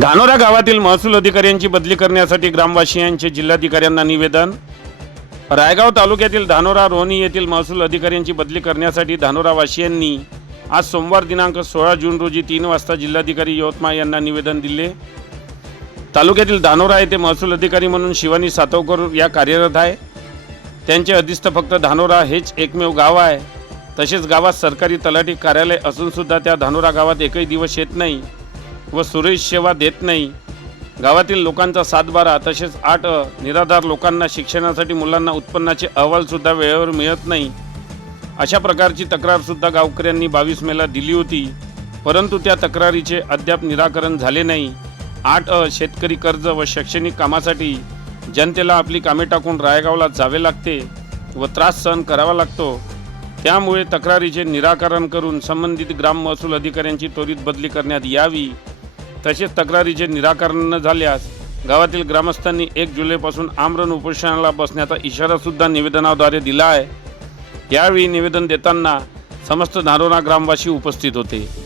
धानोरा गावातील महसूल अधिकाऱ्यांची बदली करण्यासाठी ग्रामवासियांचे जिल्हाधिकाऱ्यांना निवेदन. रायगाव तालुक्यातील धानोरा रोहनी येथील महसूल अधिकाऱ्यांची बदली करण्यासाठी धानोरावासियांनी आज सोमवार दिनांक सोळा जून रोजी तीन वाजता जिल्हाधिकारी यवतमाळ यांना निवेदन दिले. तालुक्यातील धानोरा येथे महसूल अधिकारी म्हणून शिवानी सातवकर या कार्यरत आहे. त्यांचे अधिस्थ फक्त धानोरा हेच एकमेव गाव आहे. तसेच गावात सरकारी तलाठी कार्यालय असूनसुद्धा त्या धानोरा गावात एकही दिवस येत नाही. व सुरेश सेवा देत नाही. गावातील लोकांचा सातबारा तसेच आठ निराधार लोकांना शिक्षणासाठी मुलांना उत्पन्नाचे अहवालसुद्धा वेळेवर मिळत नाही. अशा प्रकारची तक्रारसुद्धा गावकऱ्यांनी बावीस मेला दिली होती. परंतु त्या तक्रारीचे अद्याप निराकरण झाले नाही. आठ अ शेतकरी कर्ज व शैक्षणिक कामासाठी जनतेला आपली कामे टाकून रायगावला जावे लागते व त्रास सहन करावा लागतो. त्यामुळे तक्रारीचे निराकरण करून संबंधित ग्राम महसूल अधिकाऱ्यांची त्वरित बदली करण्यात यावी. तसेच तक्रारीचे निराकरण न झाल्यास गावातील ग्रामस्थांनी एक जुलैपासून आमरण उपोषणाला बसण्याचा इशारासुद्धा निवेदनाद्वारे दिला आहे. यावेळी निवेदन देताना समस्त धारोरा ग्रामवासी उपस्थित होते.